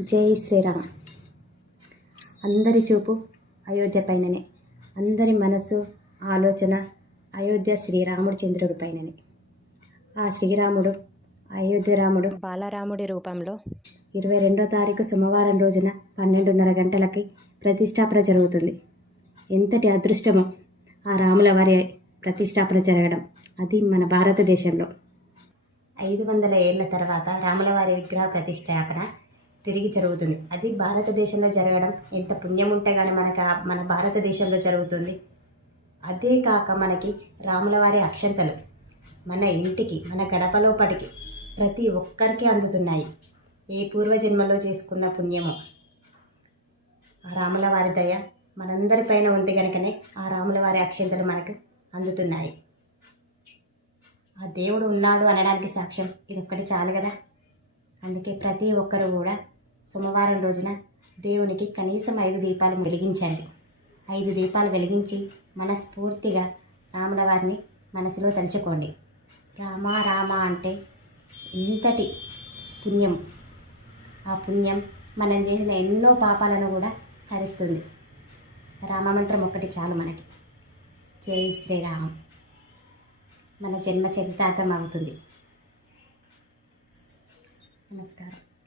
జై శ్రీరామ్. అందరి చూపు అయోధ్య పైననే. అందరి మనసు ఆలోచన అయోధ్య శ్రీరాముడు చంద్రుడి పైననే. ఆ శ్రీరాముడు అయోధ్య రాముడు బాలరాముడి రూపంలో ఇరవై రెండో తారీఖు సోమవారం రోజున పన్నెండున్నర గంటలకి ప్రతిష్టాపన జరుగుతుంది. ఎంతటి అదృష్టమో ఆ రాముల వారి ప్రతిష్టాపన జరగడం అది మన భారతదేశంలో. ఐదు వందల ఏళ్ళ తర్వాత రాములవారి విగ్రహ ప్రతిష్టాపన తిరిగి జరుగుతుంది. అది భారతదేశంలో జరగడం ఎంత పుణ్యం ఉంటే కానీ మనకు మన భారతదేశంలో జరుగుతుంది. అదే కాక మనకి రాములవారి అక్షంతలు మన ఇంటికి మన గడపలోపటికి ప్రతి ఒక్కరికి అందుతున్నాయి. ఏ పూర్వజన్మలో చేసుకున్న పుణ్యమో. ఆ రాములవారి దయ మనందరిపైన ఉంది కనుకనే ఆ రాములవారి అక్షంతలు మనకు అందుతున్నాయి. ఆ దేవుడు ఉన్నాడు అనడానికి సాక్ష్యం ఇది ఒక్కటి చాలు కదా. అందుకే ప్రతి ఒక్కరు కూడా సోమవారం రోజున దేవునికి కనీసం ఐదు దీపాలు వెలిగించండి. ఐదు దీపాలు వెలిగించి మనస్ఫూర్తిగా రాముల వారిని మనసులో తలుచుకోండి. రామ రామ అంటే ఇంతటి పుణ్యం. ఆ పుణ్యం మనం చేసిన ఎన్నో పాపాలను కూడా హరిస్తుంది. రామమంత్రం ఒక్కటి చాలు మనకి. జై శ్రీరామం. మన జన్మ చరితార్థం అవుతుంది. నమస్కారం.